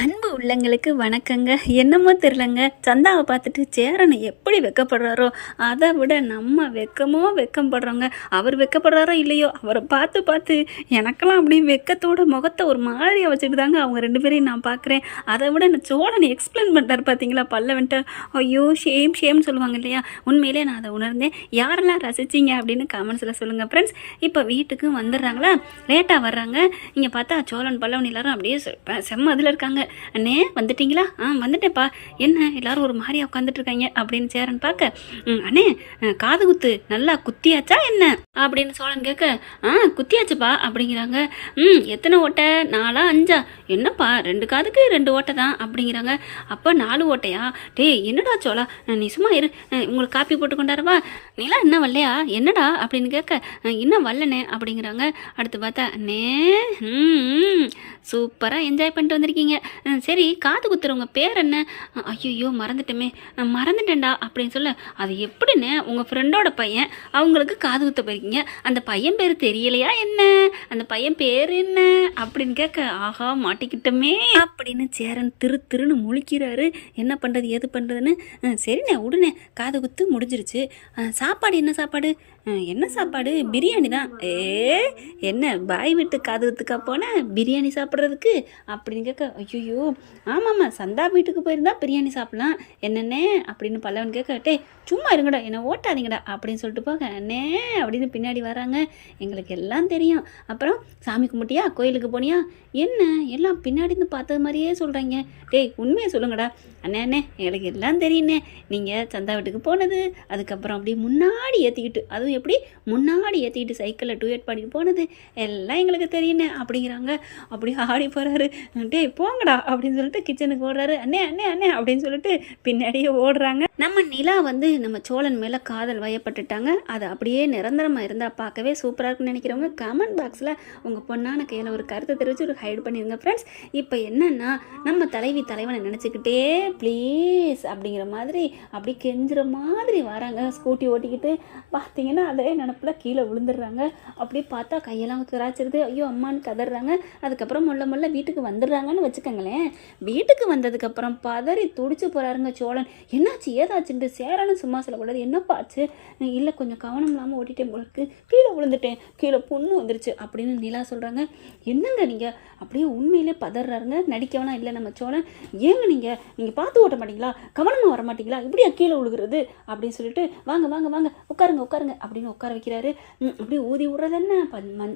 அன்பு உள்ளங்களுக்கு வணக்கங்க. என்னமோ தெரிலங்க, சந்தாவை பார்த்துட்டு சேரனை எப்படி வெட்கப்படுறாரோ, அதை விட நம்ம வெட்கம் படுறோங்க. அவர் வெட்கப்படுறாரோ இல்லையோ, அவரை பார்த்து பார்த்து எனக்கெல்லாம் அப்படியே வெட்கத்தோட முகத்தை ஒரு மாதிரியாக வச்சுட்டு தாங்க அவங்க 2 பேரையும் நான் பார்க்குறேன். அதை விட இந்த சோழனை எக்ஸ்பிளைன் பண்ணுறாரு பார்த்தீங்களா, பல்லவன்ட்ட. ஐயோ ஷேம்னு சொல்லுவாங்க இல்லையா, உண்மையிலே நான் அதை உணர்ந்தேன். யாரெல்லாம் ரசிச்சிங்க அப்படின்னு கமெண்ட்ஸில் சொல்லுங்கள் ஃப்ரெண்ட்ஸ். இப்போ வீட்டுக்கு வந்துடுறாங்களா, லேட்டாக வர்றாங்க. இங்கே பார்த்தா சோழன் பல்லவன் எல்லாரும் அப்படியே செம்ம அதில் இருக்காங்க. அண்ணே வந்துட்டீங்களா? வந்துட்டேப்பா. என்ன எல்லாரும் ஒரு மாதிரியா உட்காந்துட்டு இருக்காங்க அப்படின்னு சேரன் பார்க்க, அண்ணே காது குத்து நல்லா குத்தியாச்சா என்ன அப்படின்னு சோழன் கேட்க, குத்தியாச்சுப்பா அப்படிங்கிறாங்க. எத்தனை ஓட்டை? 4 5? என்னப்பா 2 காதுக்கு 2 ஓட்டை தான் அப்படிங்கிறாங்க. அப்போ 4 ஓட்டையா? டே என்னடா சோழா, நீ சும்மா இரு, உங்களுக்கு காப்பி போட்டு கொண்டாரவா? நீலாம் என்ன வரலையா? என்னடா அப்படின்னு கேட்க, இன்னும் வரலனே அப்படிங்கிறாங்க. அடுத்து பார்த்தா, அண்ணே சூப்பராக என்ஜாய் பண்ணிட்டு வந்திருக்கீங்க. சரி காது குத்துறவங்க பேர் என்ன? ஐயோ மறந்துட்டேன்டா அப்படின்னு சொல்ல, அது எப்படின்னு உங்கள் ஃப்ரெண்டோட பையன் அவங்களுக்கு காது குத்த போயிருக்கீங்க, அந்த பையன் பேர் தெரியலையா என்ன? அந்த பையன் பேர் என்ன அப்படின்னு கேட்க, ஆஹா மாட்டிக்கிட்டோமே அப்படின்னு சேரன் திருன்னு முழிக்கிறாரு. என்ன பண்ணுறது ஏது பண்ணுறதுன்னு. சரிண்ணே உடனே காது குத்து முடிஞ்சிருச்சு. சாப்பாடு என்ன சாப்பாடு? என்ன சாப்பாடு? பிரியாணி தான். என்ன பாய் விட்டு காது குத்துக்கா போன பிரியாணி சாப்பிட்றதுக்கு அப்படின்னு கேட்க, ஐயோ ஆமாம்மா சந்தா வீட்டுக்கு போயிருந்தா பிரியாணி சாப்பிட்லாம் என்னென்னே அப்படின்னு பல்லவன் கேட்க, டே சும்மா இருங்கடா என்ன ஓட்டாதீங்கடா அப்படின்னு சொல்லிட்டு போக, அண்ணே அப்படின்னு பின்னாடி வராங்க. எங்களுக்கு எல்லாம் தெரியும். அப்புறம் சாமி கும்பிட்டியா, கோயிலுக்கு போனியா? என்ன எல்லாம் பின்னாடி இருந்து பார்த்தது மாதிரியே சொல்கிறாங்க. டேய் உண்மையை சொல்லுங்கடா. அண்ணே எங்களுக்கு எல்லாம் தெரியுண்ணே, நீங்கள் சந்தா வீட்டுக்கு போனது, அதுக்கப்புறம் அப்படியே முன்னாடி ஏற்றிக்கிட்டு, அதுவும் எப்படி முன்னாடி ஏற்றிக்கிட்டு சைக்கிளில் டூயட் பாடிட்டு போனது எல்லாம் எங்களுக்கு தெரியுண்ணே அப்படிங்கிறாங்க. அப்படியே ஆடி போகிறாரு. டேய் போங்கடா அப்படின்னு சொல்லிட்டு கிச்சனுக்கு ஓடுறாரு. அண்ணே அப்படின்னு சொல்லிட்டு பின்னாடியே ஓடுறாங்க. நம்ம நிலா வந்து நம்ம சோழன் மேலே காதல் வயப்பட்டுட்டாங்க. அது அப்படியே நிரந்தரமாக இருந்தால் பார்க்கவே சூப்பராக இருக்குன்னு நினைக்கிறவங்க கமெண்ட் பாக்ஸில் உங்கள் பொண்ணான கையில் ஒரு கருத்தை தெரிவித்து ஒரு ஹைட் பண்ணிடுங்க ஃப்ரெண்ட்ஸ். இப்போ என்னென்னா, நம்ம தலைவனை நினச்சிக்கிட்டே ப்ளீஸ் அப்படிங்கிற மாதிரி அப்படி கெஞ்சுற மாதிரி வராங்க. ஸ்கூட்டி ஓட்டிக்கிட்டு பார்த்தீங்கன்னா அதே நினப்பில் கீழே விழுந்துடுறாங்க. அப்படியே பார்த்தா கையெல்லாம் திராச்சிருது. ஐயோ அம்மான்னு கதறாங்க. அதுக்கப்புறம் மொல்ல வீட்டுக்கு வந்துடுறாங்கன்னு வச்சுக்கோங்களேன். வீட்டுக்கு வந்ததுக்கப்புறம் பதறி துடிச்சு போகிறாருங்க சோழன். என்னாச்சு ஏதாச்சுன்ட்டு சேரனும் சும்மா சொல்லக்கூடாது. என்னப்பாச்சு? இல்லை கொஞ்சம் கவனம் இல்லாமல் ஓட்டிட்டேன் போல இருக்கு, கீழே விழுந்துட்டேன், கீழே புண்ணு வந்துருச்சு அப்படின்னு நிலா சொல்கிறாங்க. என்னங்க நீங்கள் அப்படியே உண்மையிலே பதறாருங்க. நடிக்கவனா இல்லை நம்ம சோழன். ஏங்க நீங்கள் பார்த்து ஓட்ட மாட்டீங்களா, கவனமாக வர மாட்டீங்களா, இப்படியா கீழே விழுகிறது அப்படின்னு சொல்லிட்டு, வாங்க உட்காருங்க அப்படின்னு உட்கார வைக்கிறாரு. அப்படியே ஊதி விடுறது என்ன,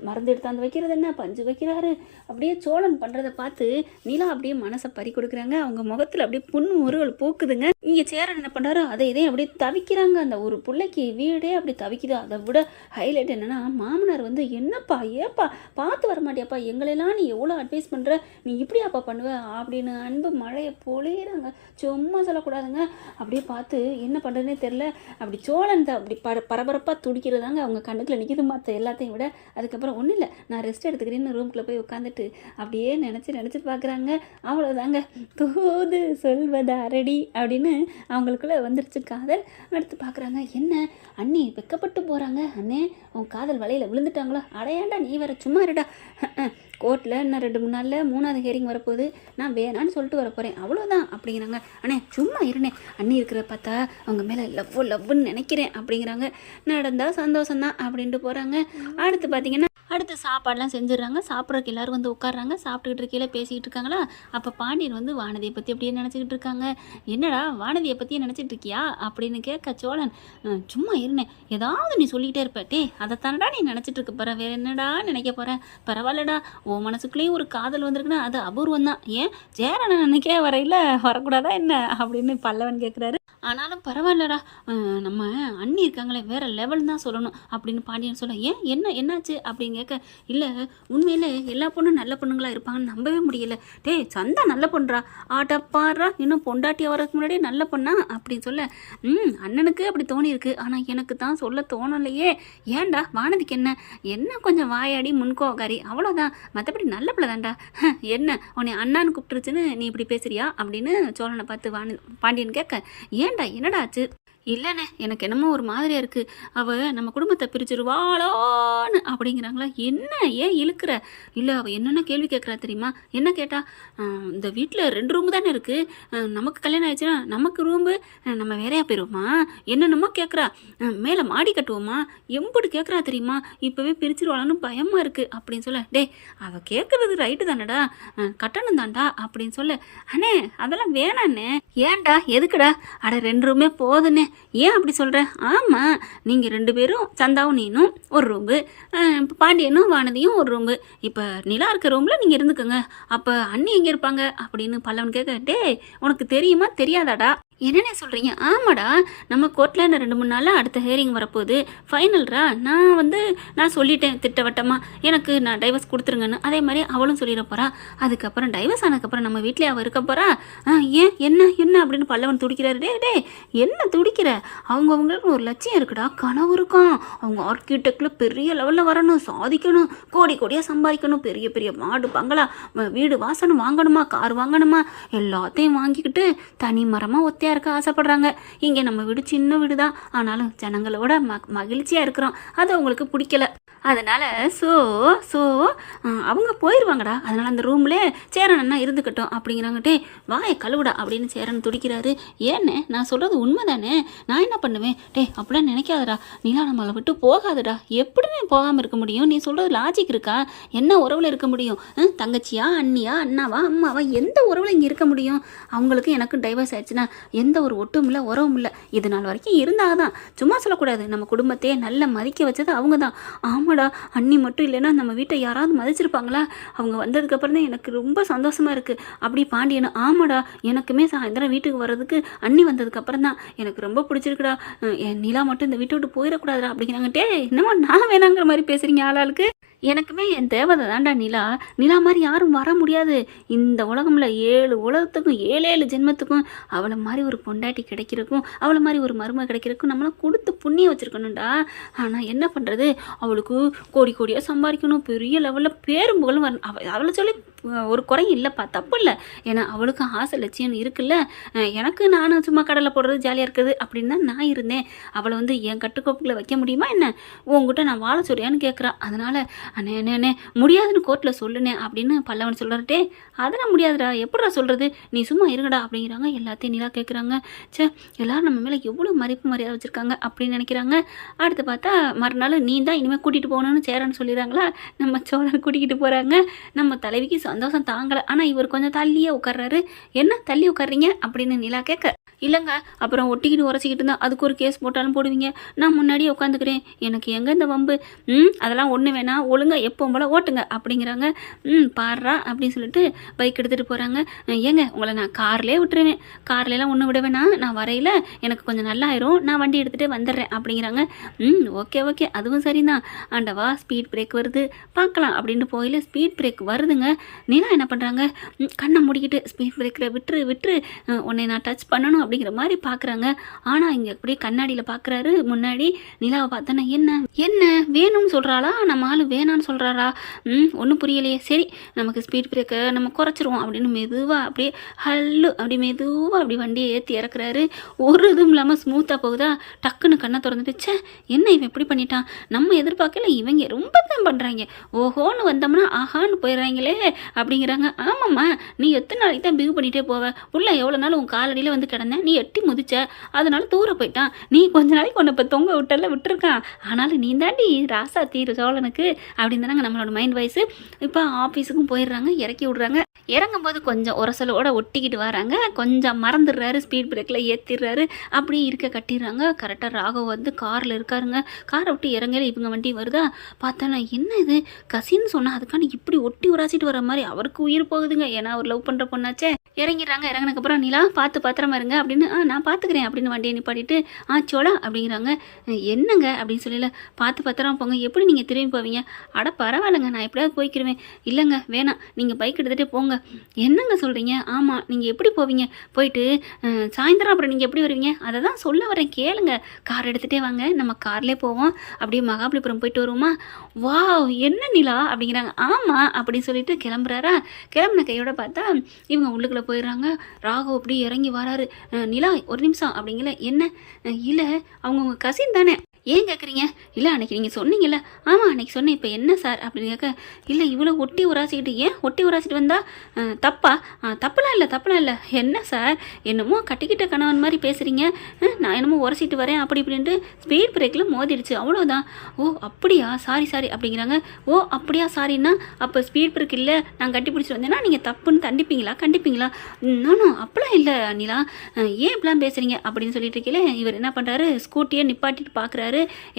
மருந்து எடுத்தாந்து வைக்கிறது என்ன, பஞ்சு வைக்கிறாரு. அப்படியே சோழன் பண்ணுறதை பார்த்து நிலா அப்படியே மனசை பறி கொடுக்குறாங்க. அவங்க முகத்தில் அப்படியே புண்ணு ஒரு பூக்குதுங்க. இங்கே சேரன் என்ன பண்ணுறாரு, அதை இதையும் அப்படியே தவிக்கிறாங்க. அந்த ஒரு பிள்ளைக்கு வீடே அப்படி தவிக்குது. அதை விட ஹைலைட் என்னென்னா, மாமனார் வந்து என்னப்பா ஏப்பா பார்த்து வர மாட்டியாப்பா, எங்களெல்லாம் நீ எவ்வளோ அட்வைஸ் பண்ணுற, நீ இப்படியாப்பா பண்ணுவ அப்படின்னு அன்பு மழையை பொழியிறாங்க. சும்மா சொல்லக்கூடாதுங்க. அப்படியே பார்த்து என்ன பண்ணுறதுனே தெரில. அப்படி சோழன் அப்படி பரபரப்பாக துடிக்கிறதாங்க அவங்க கண்ணுக்குள்ள நிற்கிது மற்ற எல்லாத்தையும் விட. அதுக்கப்புறம் ஒன்றும் இல்லை, நான் ரெஸ்ட் எடுத்துக்கிறேன்னு ரூம்குள்ளே போய் உட்காந்துட்டு அப்படியே நினச்சி பார்க்குறாங்க. அவ்வளோதாங்க, தூது சொல்வதா ரெடி அப்படின்னு அவங்களுக்குள்ள வந்துருச்சு காதல். அடுத்து பார்க்குறாங்க, என்ன அண்ணி வெக்கப்பட்டு போகிறாங்க, அண்ணே உன் காதல் வலையில் விழுந்துட்டாங்களா? அடையாண்டா நீ வேற சும்மா இருடா, கோர்ட்டில் இன்னும் 2 3 நாளில் 3ஆவது ஹியரிங் வரப்போகுது, நான் வேணான்னு சொல்லிட்டு வரப்போகிறேன் அவ்வளோதான் அப்படிங்கிறாங்க. அண்ணே சும்மா இருண்ணே, அண்ணி இருக்கிற பார்த்தா அவங்க மேலே லவ்வுன்னு நினைக்கிறேன் அப்படிங்கிறாங்க. நடந்தால் சந்தோஷம்தான் அப்படின்ட்டு போகிறாங்க. அடுத்து பார்த்தீங்கன்னா அடுத்து சாப்பாடெலாம் செஞ்சிடறாங்க. சாப்பிட்றதுக்கு எல்லோரும் வந்து உட்காடுறாங்க. சாப்பிட்டுக்கிட்டு இருக்கையில பேசிக்கிட்டு இருக்காங்களா, அப்போ பாண்டியன் வந்து வானதியை பற்றி அப்படியே நினச்சிக்கிட்டு இருக்காங்க. என்னடா வானதியை பற்றியே நினச்சிட்டு இருக்கியா அப்படின்னு கேட்க சோழன், சும்மா இருந்தேன், ஏதாவது நீ சொல்லிக்கிட்டே இருப்ப, டே அதைத்தானடா நீ நினச்சிட்டு இருக்க போகிற, வேறு என்னடா நினைக்க போகிறேன், பரவாயில்லடா ஓ மனசுக்குள்ளேயும் ஒரு காதல் வந்திருக்குன்னா அது அபூர்வம் தான், ஏன் சேரனை நினைக்க வரையில் வரக்கூடாதா என்ன அப்படின்னு பல்லவன் கேட்குறாரு. ஆனாலும் பரவாயில்லடா, நம்ம அண்ணி இருக்காங்களே வேறு லெவல் தான் சொல்லணும் அப்படின்னு பாண்டியன் சொல்ல, ஏன் என்னாச்சு அப்படின்னு கேட்க, இல்லை உண்மையிலே எல்லா பொண்ணும் நல்ல பொண்ணுங்களாக இருப்பாங்கன்னு நம்பவே முடியல, டே சந்தா நல்ல பொண்ணுறா, ஆட்டப்பாடுறா, இன்னும் பொண்டாட்டி வரதுக்கு முன்னாடியே நல்ல பொண்ணா அப்படின்னு சொல்ல, அண்ணனுக்கு அப்படி தோணியிருக்கு, ஆனால் எனக்கு தான் சொல்ல தோணலையே, ஏன்டா வானதிக்கு என்ன கொஞ்சம் வாயாடி முன்கோகாரி அவ்வளோதான், மற்றபடி நல்ல பிள்ளை தான்டா, என்ன உன்னை அண்ணான்னு கூப்பிட்டுருச்சுன்னு நீ இப்படி பேசுறியா அப்படின்னு சோழனை பார்த்து பாண்டியன் கேட்க, ஏன்டா என்னடா ஆச்சு? இல்லைண்ணே எனக்கு என்னமோ ஒரு மாதிரியா இருக்கு. அவ நம்ம குடும்பத்தை பிரிச்சிருவாளோன்னு அப்படிங்கிறாங்களா? என்ன ஏன் இழுக்கிற? இல்லை அவ என்னென்ன கேள்வி கேட்குறா தெரியுமா? என்ன கேட்டா, இந்த வீட்டில் 2 ரூமு தானே இருக்கு. நமக்கு கல்யாணம் ஆயிடுச்சுன்னா நமக்கு ரூமு நம்ம வேறையா போயிடுவோமா? என்னென்னமோ கேட்குறா. மேலே மாடி கட்டுவோமா? எம்புட்டு கேட்குறா தெரியுமா? இப்போவே பிரிச்சிருவாளான்னு பயமா இருக்கு அப்படின்னு சொல்ல, டே அவ கேட்குறது ரைட்டு தானடா, கட்டணம் தான்டா அப்படின்னு சொல்ல, அண்ணே அதெல்லாம் வேணாண்ணே. ஏன்டா எதுக்குடா? அட 2 ரூமே போதுண்ணே. ஏன் அப்படி சொல்கிற? ஆமாம், நீங்கள் 2 பேரும் சந்தாவும் நீனும் ஒரு ரூம்பு, பாண்டியனும் வானதியும் ஒரு ரூம்பு. இப்போ நிலா இருக்க ரூமில் நீங்கள் இருந்துக்கோங்க. அப்போ அண்ணி எங்கே இருப்பாங்க அப்படின்னு பல்லவன் கேட்க, டே உனக்கு தெரியுமா தெரியாதாடா? என்னென்ன சொல்கிறீங்க? ஆமாடா, நம்ம கோர்ட்டில் இன்னும் 2-3 நாளில் அடுத்த ஹியரிங் வரப்போகுது. ஃபைனல்ரா. நான் சொல்லிட்டேன் திட்டவட்டமாக, எனக்கு நான் டைவர்ஸ் கொடுத்துருங்கன்னு. அதே மாதிரி அவளும் சொல்லிட போகிறா. அதுக்கப்புறம் டைவர்ஸ் ஆனதுக்கப்புறம் நம்ம வீட்டிலே அவள் இருக்க போகிறா. ஏன் என்ன என்ன அப்படின்னு பல்லவன் துடிக்கிறாரு. டே என்ன துடிக்கிற? அவங்களுக்கு ஒரு லட்சியம் இருக்குடா, கனவு இருக்கும். அவங்க ஆர்கிடெக்டில் பெரிய லெவலில் வரணும், சாதிக்கணும், கோடி கோடியாக சம்பாதிக்கணும், பெரிய பெரிய மாடு பங்களா வீடு வாசனம் வாங்கணுமா, கார் வாங்கணுமா, எல்லாத்தையும் வாங்கிக்கிட்டு தனி மரமாக ஒத்தையா இருக்க ஆசைப்படுறாங்க. இங்கே நம்ம வீடு சின்ன வீடு தான், ஆனாலும் ஜனங்களோட மகிழ்ச்சியாக இருக்கிறோம். அது அவங்களுக்கு பிடிக்கல. அதனால் ஸோ அவங்க போயிடுவாங்கடா. அதனால் அந்த ரூம்லேயே சேரன் அண்ணா இருந்துக்கட்டும் அப்படிங்கிறாங்க. டே வாயை கழுவுடா அப்படின்னு சேரன் துடிக்கிறாரு. ஏன்னு நான் சொல்கிறது உண்மை தானே, நான் என்ன பண்ணுவேன்? டே அப்படிலாம் நினைக்காதடா, நீலாம் நம்மளை விட்டு போகாதடா. எப்படின்னு போகாமல் இருக்க முடியும்? நீ சொல்கிறது லாஜிக் இருக்கா? என்ன உறவில் இருக்க முடியும்? தங்கச்சியா, அண்ணியா, அண்ணாவா, அம்மாவா, எந்த உறவில் இங்கே இருக்க முடியும்? அவங்களுக்கு எனக்கும் டைவர்ஸ் ஆயிடுச்சுன்னா எந்த ஒரு ஒட்டும் இல்லை, உறவும் இல்லை. இது நாள் வரைக்கும் இருந்தால் தான், சும்மா சொல்லக்கூடாது. நம்ம குடும்பத்தையே நல்ல மதிக்க வச்சது அவங்க தான். ஆமாடா, அண்ணி மட்டும் இல்லைன்னா நம்ம வீட்டை யாராவது மதிச்சிருப்பாங்களா? அவங்க வந்ததுக்கப்புறம் தான் எனக்கு ரொம்ப சந்தோஷமாக இருக்குது. அப்படி பாண்டியனு, ஆமாடா எனக்குமே சாயந்தரம் வீட்டுக்கு வர்றதுக்கு அண்ணி வந்ததுக்கப்புறம் தான் எனக்கு ரொம்ப பிடிச்சிருக்குடா. என் நிலா மட்டும் இந்த வீட்டை விட்டு போயிடக்கூடாதுடா அப்படிங்கிறாங்க. டே என்னமோ நான் வேணாங்கிற மாதிரி பேசுகிறீங்க ஆளாளுக்கு. எனக்குமே என் தேவதை தாண்டா நிலா. நிலா மாதிரி யாரும் வர முடியாது இந்த உலகம்ல. 7 உலகத்துக்கும் 7 ஜென்மத்துக்கும் அவளை மாதிரி ஒரு பொண்டாட்டி கிடைக்கிறக்கும், அவளை மாதிரி ஒரு மருமக கிடைக்கிறக்கும் நம்மளாம் கொடுத்து புண்ணியம் வச்சுருக்கணும்டா. ஆனால் என்ன பண்ணுறது, அவளுக்கு கோடி கோடியாக சம்பாதிக்கணும், பெரிய லெவலில் பேரும் புகழும் வரணும். அவளை சொல்லி ஒரு குறையும் இல்லைப்பா, தப்பு இல்லை. ஏன்னா அவளுக்கும் ஆசை லட்சியம் இருக்குல்ல. எனக்கு நானும் சும்மா கடலை போடுறது ஜாலியாக இருக்குது அப்படின்னு தான் நான் இருந்தேன். அவளை என் கட்டுக்கோப்புகளை வைக்க முடியுமா என்ன? உங்ககிட்ட நான் வாழ சொல்றியான்னு கேட்குறா. அதனால் அண்ணே முடியாதுன்னு கோர்ட்டில் சொல்லுனே அப்படின்னு பல்லவன் சொல்கிறாட்டே. அதெல்லாம் முடியாதுடா, எப்படா சொல்கிறது? நீ சும்மா இருங்கடா அப்படிங்கிறாங்க. எல்லாத்தையும் நிலா கேட்குறாங்க. சே எல்லோரும் நம்ம மேலே எவ்வளோ மதிப்பு மரியாதை வச்சுருக்காங்க அப்படின்னு நினைக்கிறாங்க. அடுத்து பார்த்தா மறுநாள் நீ தான் இனிமேல் கூட்டிகிட்டு போகணும்னு சேரன்னு சொல்லிடுறாங்களா. நம்ம சோழன் கூட்டிகிட்டு போகிறாங்க. நம்ம தலைவிக்கு சந்தோஷம் தாங்கலை. ஆனால் இவர் கொஞ்சம் தள்ளியே உட்கார்றாரு. என்ன தள்ளி உட்கார்றீங்க அப்படின்னு நிலா கேட்க, இல்லைங்க அப்புறம் ஒட்டிக்கிட்டு உரைச்சிக்கிட்டு இருந்தால் அதுக்கு ஒரு கேஸ் போட்டாலும் போடுவீங்க, நான் முன்னாடியே உட்காந்துக்கிறேன், எனக்கு எங்கே இந்த வம்பு, அதெல்லாம் ஒன்று வேணாம், ஒழுங்காக எப்பவும் போல் ஓட்டுங்க அப்படிங்கிறாங்க. பாடுறா அப்படின்னு சொல்லிட்டு பைக் எடுத்துகிட்டு போகிறாங்க. ஏங்க உங்களை நான் கார்லேயே விட்டுருவேன், கார்லாம் ஒன்றும் விட வேணாம், நான் வரையில் எனக்கு கொஞ்சம் நல்லாயிரும், நான் வண்டி எடுத்துகிட்டு வந்துடுறேன் அப்படிங்கிறாங்க. ஓகே அதுவும் சரிதான். ஆண்டவா ஸ்பீட் பிரேக் வருது பார்க்கலாம் அப்படின்னு போயில ஸ்பீட் பிரேக் வருதுங்க. நிலா என்ன பண்ணுறாங்க, கண்ணை மூடிக்கிட்டு ஸ்பீட் பிரேக்கில் விட்டுரு உன்னை நான் டச் பண்ணணும் அப்படிங்கிற மாதிரி பார்க்குறாங்க. ஆனால் இங்கே அப்படியே கண்ணாடியில் பார்க்குறாரு. முன்னாடி நிலாவை பார்த்தோன்னா என்ன வேணும்னு சொல்கிறாளா, நம்ம ஆள் வேணான்னு சொல்கிறாரா? ஒன்றும் புரியலையே. சரி நமக்கு ஸ்பீட் பிரேக்கை நம்ம குறைச்சிருவோம் அப்படின்னு மெதுவாக அப்படியே அப்படி மெதுவாக அப்படி வண்டியை ஏற்றி இறக்குறாரு. ஒரு இதுவும் இல்லாமல் ஸ்மூத்தாக போகுதா. டக்குன்னு கண்ணை திறந்துட்டு, ச்சே என்ன இவன் எப்படி பண்ணிட்டான், நம்ம எதிர்பார்க்கல, இவங்க ரொம்ப தான் பண்ணுறாங்க, ஓஹோன்னு வந்தோம்னா ஆஹான்னு போயிடுறாங்களே அப்படிங்கிறாங்க. ஆமாம்மா நீ எத்தனை நாளைக்கு தான் பிகு பண்ணிகிட்டே போவ, உள்ள எவ்வளோ நாள் உன் காலடியில் கிடந்தேன், நீ எட்டி முதிச்ச, அதனால தூர போயிட்டான், நீ கொஞ்ச நாளைக்கு உன்னை இப்போ தொங்க விட்டுருக்கான், ஆனாலும் நீ தாண்டி ராசா தீரு சோழனுக்கு அப்படின்னு தானங்க நம்மளோட மைண்ட் வாய்ஸ். இப்போ ஆஃபீஸுக்கும் போயிடுறாங்க, இறக்கி விடுறாங்க. இறங்கும்போது கொஞ்சம் உரசலோட ஒட்டிக்கிட்டு வராங்க, கொஞ்சம் மறந்துடுறாரு, ஸ்பீட் பிரேக்கில் ஏற்றிடுறாரு, அப்படியே இருக்க கட்டிடுறாங்க. கரெக்டாக ராகவ் காரில் இருக்காருங்க. காரை விட்டு இறங்கல இவங்க வண்டி வருதா. பார்த்தோன்னா என்ன இது கசின்னு சொன்னால் அதுக்கான இப்படி ஒட்டி உராசிட்டு வர மாதிரி அவருக்கு உயிர் போகுதுங்க. ஏன்னா அவர் லவ் பண்ணுற பொண்ணாச்சே. இறங்கிடுறாங்க. இறங்கினதுக்கப்புறம் நிலா பார்த்து பத்திரமா இருங்க அப்படின்னு, நான் பார்த்துக்கிறேன் அப்படின்னு வண்டியை நிப்பாட்டிட்டு, சோழா அப்படிங்கிறாங்க. என்னங்க அப்படின்னு சொல்லல, பார்த்து பத்திரமா போங்க, எப்படி நீங்கள் திரும்பி போவீங்க? அட பரவாயில்லைங்க நான் எப்படியாவது போய்க்கிருவேன். இல்லைங்க வேணாம், நீங்கள் பைக் எடுத்துகிட்டே போங்க, அவங்க என்னங்க சொல்கிறீங்க? ஆமாம், நீங்கள் எப்படி போவீங்க? போயிட்டு சாயந்தரம் அப்புறம் நீங்கள் எப்படி வருவீங்க? அதை தான் சொல்ல வரேன், கேளுங்க. கார் எடுத்துகிட்டே வாங்க, நம்ம கார்லேயே போவோம், அப்படியே மகாபலிபுரம் போயிட்டு வருவோமா? வாவ், என்ன நிலா அப்படிங்கிறாங்க. ஆமாம் அப்படின்னு சொல்லிட்டு கிளம்புறாரா? கிளம்புன கையோட பார்த்தா இவங்க உள்ளுக்குள்ளே போயிடுறாங்க. ராகு அப்படி இறங்கி வராரு. நிலா ஒரு நிமிஷம் அப்படிங்கல. என்ன? இல்லை, அவங்க உங்கள் கசின் தானே, ஏன் கேட்குறீங்க? இல்லை அன்னைக்கு நீங்கள் சொன்னீங்கல்ல. ஆமாம் அன்னைக்கு சொன்னேன், இப்போ என்ன சார் அப்படின்னு கேட்க, இல்லை இவ்வளோ ஒட்டி உராசிக்கிட்டு, ஏன் ஒட்டி உராசிட்டு வந்தா தப்பா? தப்புலாம் இல்லை, தப்புலாம் இல்லை. என்ன சார் என்னமோ கட்டிக்கிட்ட கணவன் மாதிரி பேசுகிறீங்க, நான் என்னமோ உரசிட்டு வரேன் அப்படி இப்படின்ட்டு ஸ்பீட் பிரேக்கில் மோதிடுச்சு, அவ்வளோதான். ஓ அப்படியா, சாரி சாரி அப்படிங்கிறாங்க. ஓ அப்படியா, சாரின்னா அப்போ ஸ்பீட் பிரேக் இல்லை, நான் கட்டி பிடிச்சிட்டு வந்தேன்னா நீங்கள் தப்புன்னு கண்டிப்பீங்களா? நானும் அப்பெல்லாம் இல்லை நிலா, ஏன் இப்படிலாம் பேசுகிறீங்க அப்படின்னு சொல்லிட்டு இருக்கீங்களே. இவர் என்ன பண்ணுறாரு, ஸ்கூட்டியை நிப்பாட்டிட்டு பார்க்குறாரு.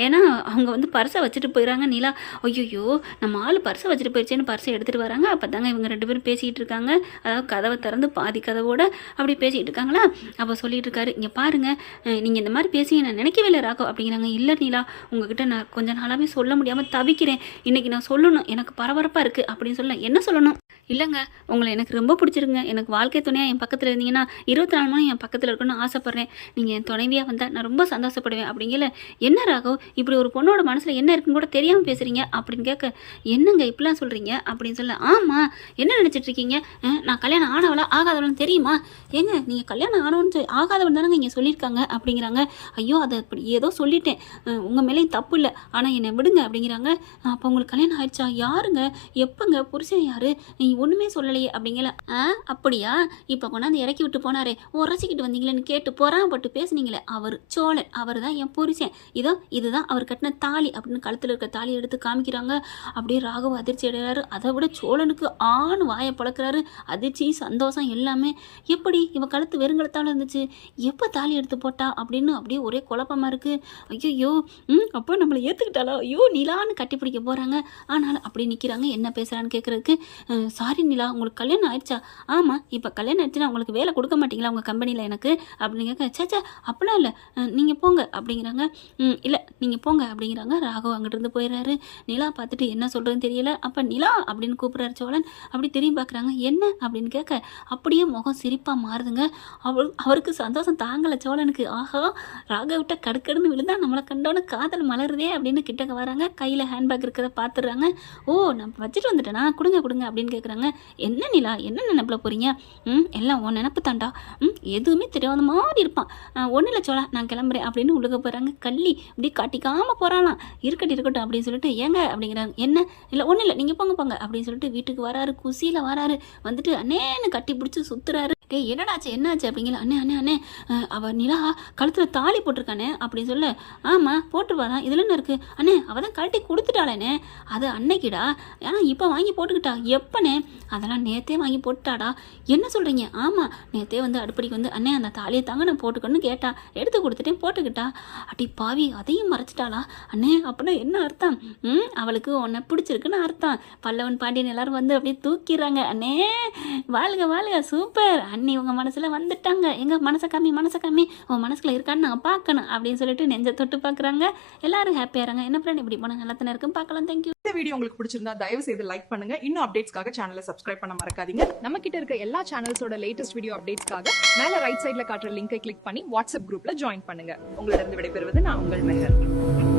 ஏன்னா அவங்க வந்து பர்ஸை வச்சுட்டு போயிடறாங்க. நிலா ஐயோ நம்ம ஆள் பர்ஸை வச்சுட்டு போயிடுச்சேன்னு பர்ஸை எடுத்துகிட்டு வராங்க. அப்போ தாங்க இவங்க 2 பேரும் பேசிகிட்டு இருக்காங்க. அதாவது கதவை திறந்து பாதி கதவோட அப்படி பேசிகிட்டு இருக்காங்களா. அப்போ சொல்லிட்டு இருக்காரு, இங்கே பாருங்கள், நீங்கள் இந்த மாதிரி பேசி நான் நினைக்கவே இல்லை ராகவ் அப்படிங்கிறாங்க. இல்லை நிலா, உங்ககிட்ட நான் கொஞ்ச நாளாகவே சொல்ல முடியாமல் தவிக்கிறேன், இன்றைக்கி நான் சொல்லணும், எனக்கு பரபரப்பாக இருக்குது அப்படின்னு சொல்ல. என்ன சொல்லணும்? இல்லைங்க, உங்களை எனக்கு ரொம்ப பிடிச்சிருங்க, எனக்கு வாழ்க்கை துணையாக என் பக்கத்தில் இருந்தீங்கன்னா 24 மணி என் பக்கத்தில் இருக்கணும்னு ஆசைப்பட்றேன், நீங்கள் என் துணைவியாக வந்தால் நான் ரொம்ப சந்தோஷப்படுவேன் அப்படிங்கல. என்ன ராகவ், இப்படி ஒரு பொண்ணோட மனசில் என்ன இருக்குன்னு கூட தெரியாமல் பேசுகிறீங்க அப்படின்னு கேட்க, என்னங்க இப்படிலாம் சொல்கிறீங்க அப்படின்னு சொல்ல. ஆமாம், என்ன நினச்சிட்ருக்கீங்க, நான் கல்யாணம் ஆனவளா ஆகாதவளான்னு தெரியுமா? ஏங்க நீங்கள் கல்யாணம் ஆனவன்னு ஆகாதவன் தானங்க இங்கே சொல்லியிருக்காங்க அப்படிங்கிறாங்க. ஐயோ அதை அப்படி ஏதோ சொல்லிட்டேன், உங்கள் மேலேயும் தப்பு இல்லை, ஆனால் என்னை விடுங்க அப்படிங்கிறாங்க. அப்போ உங்களுக்கு கல்யாணம் ஆயிடுச்சா? யாருங்க, எப்போங்க, புருஷன் யார், நீ ஒன்றுமே சொல்லலையே அப்படிங்கல. அப்படியா, இப்போ கொண்டாந்து இறக்கி விட்டு போனாரே, உரசிக்கிட்டு வந்தீங்களேன்னு கேட்டு பொறாமப்பட்டு பேசுனீங்களே, அவர் சோழன், அவர் தான் என் புருஷன், இதுதான் அவர் கட்டின தாலி அப்படின்னு கழுத்தில் இருக்க தாலியை எடுத்து காமிக்கிறாங்க. அப்படியே ராகவ அதிர்ச்சி அடைகிறாரு. அதை விட சோழனுக்கு ஆண் வாயை பழக்கிறாரு. அதிர்ச்சி, சந்தோஷம் எல்லாமே. எப்படி இவன் கழுத்து வெறுங்கலத்தால் இருந்துச்சு, எப்போ தாலி எடுத்து போட்டா அப்படின்னு அப்படியே ஒரே குழப்பமாக இருக்குது. ஐயோ அப்போ நம்மளை ஏற்றுக்கிட்டாலோ, ஐயோ நிலான்னு கட்டி பிடிக்க போகிறாங்க. ஆனாலும் அப்படி நிற்கிறாங்க. என்ன பேசுகிறான்னு கேட்குறதுக்கு, சாரி நிலா, உங்களுக்கு கல்யாணம் ஆயிடுச்சா? ஆமாம், இப்போ கல்யாணம் ஆயிடுச்சுன்னா உங்களுக்கு வேலை கொடுக்க மாட்டீங்களா உங்கள் கம்பெனியில் எனக்கு அப்படின்னு கேட்க. சேச்சா அப்படிலாம் இல்லை, நீங்கள் போங்க அப்படிங்கிறாங்க. இல்லை நீங்கள் போங்க அப்படிங்கிறாங்க. ராகவ் அங்கிட்டிருந்து போயிடுறாரு. நிலா பார்த்துட்டு என்ன சொல்கிறதுன்னு தெரியல. அப்போ நிலா அப்படின்னு கூப்பிட்றாரு சோழன். அப்படி திரும்பி பார்க்குறாங்க. என்ன அப்படின்னு கேட்க, அப்படியே முகம் சிரிப்பாக மாறுதுங்க. அவருக்கு சந்தோஷம் தாங்கலை சோழனுக்கு. ஆஹா, ராகவிட்ட கடுக்கடுன்னு விழுந்தா நம்மளை கண்டோன்னு காதல் மலருதே அப்படின்னு கிட்டக்க வராங்க. கையில் ஹேண்ட்பேக் இருக்கிறத பார்த்துடுறாங்க. ஓ நான் வச்சுட்டு வந்துட்டேனா, கொடுங்க அப்படின்னு கேட்குறாங்க. என்ன நிலா, என்ன நினைப்பில் போகிறீங்க? எல்லாம் உன் நினப்பு தாண்டா, எதுவுமே தெரியாத மாதிரி இருப்பான். ஒன்றும் இல்லை சோழா, நான் கிளம்புறேன் அப்படின்னு உழுக போகிறாங்க. கள்ளி இப்படி காட்டிக்காமல் போகிறாளாம். இருக்கட்டும் அப்படின்னு சொல்லிட்டு, ஏங்க அப்படிங்கிறாங்க. என்ன? இல்லை ஒன்றும் இல்லை, நீங்கள் போங்க அப்படின்னு சொல்லிட்டு வீட்டுக்கு வராரு. குசியில் வராரு. வந்துட்டு அண்ணேன்னு கட்டி பிடிச்சி சுற்றுறாரு. என்னடாச்சு என்னாச்சு அப்படிங்கிற. அண்ணே அவள் நிலா கழுத்தில் தாலி போட்டிருக்கானே அப்படின்னு சொல்ல. ஆமாம் போட்டுருவாதான், இதில் என்ன இருக்குது அண்ணே, அவள் தான் கழட்டி கொடுத்துட்டாளேண்ணே. அது அன்னைக்கிடா, ஏன்னா இப்போ வாங்கி போட்டுக்கிட்டா. எப்பண்ணே? அதெல்லாம் நேற்றே வாங்கி போட்டுட்டாடா. என்ன சொல்கிறீங்க? ஆமாம், நேற்றே வந்து அடுப்படிக்கு வந்து அண்ணே அந்த தாலியை தாங்க நான் போட்டுக்கணும்னு கேட்டா, எடுத்து கொடுத்துட்டேன், போட்டுக்கிட்டா. அடி பாவி, அதையும் மறைச்சிட்டாளா? அண்ணே அப்படின்னா என்ன அர்த்தம்? அவளுக்கு உன்னை பிடிச்சிருக்குன்னு அர்த்தம். பல்லவன் பாண்டியன் எல்லாரும் வந்து அப்படியே தூக்கிடுறாங்க. அண்ணே வாழ்க சூப்பர், அண்ணி உங்கள் மனசில் வந்துட்டாங்க, எங்கள் மனசை காமி உன் மனசுல இருக்கான்னு நாங்கள் பார்க்கணும் அப்படின்னு சொல்லிட்டு நெஞ்சை தொட்டு பார்க்குறாங்க. எல்லாரும் ஹாப்பியாகிறாங்க. என்ன ஃப்ரெண்ட் இப்படி போனால் நல்லா தானே இருக்கும், பார்க்கலாம். தேங்க்யூ. இந்த வீடியோ உங்களுக்கு பிடிச்சிருந்தா தயவு செய்து லைக் பண்ணுங்க. இன்னும் அப்டேட்ஸ்க்காக சேனலை சப்ஸ்கிரைப் பண்ண மறக்காதீங்க. நம்ம கிட்ட இருக்க எல்லா சேனல்ஸோட லேட்டஸ்ட் வீடியோ அப்டேட்ஸ்க்காக மேல ரைட் சைட்ல காட்டுற லிங்கை கிளிக் பண்ணி வாட்ஸ்அப் குரூப்ல ஜாயின் பண்ணுங்க. உங்களிடம் விடைபெறுவது நான் உங்கள் மெஹர்.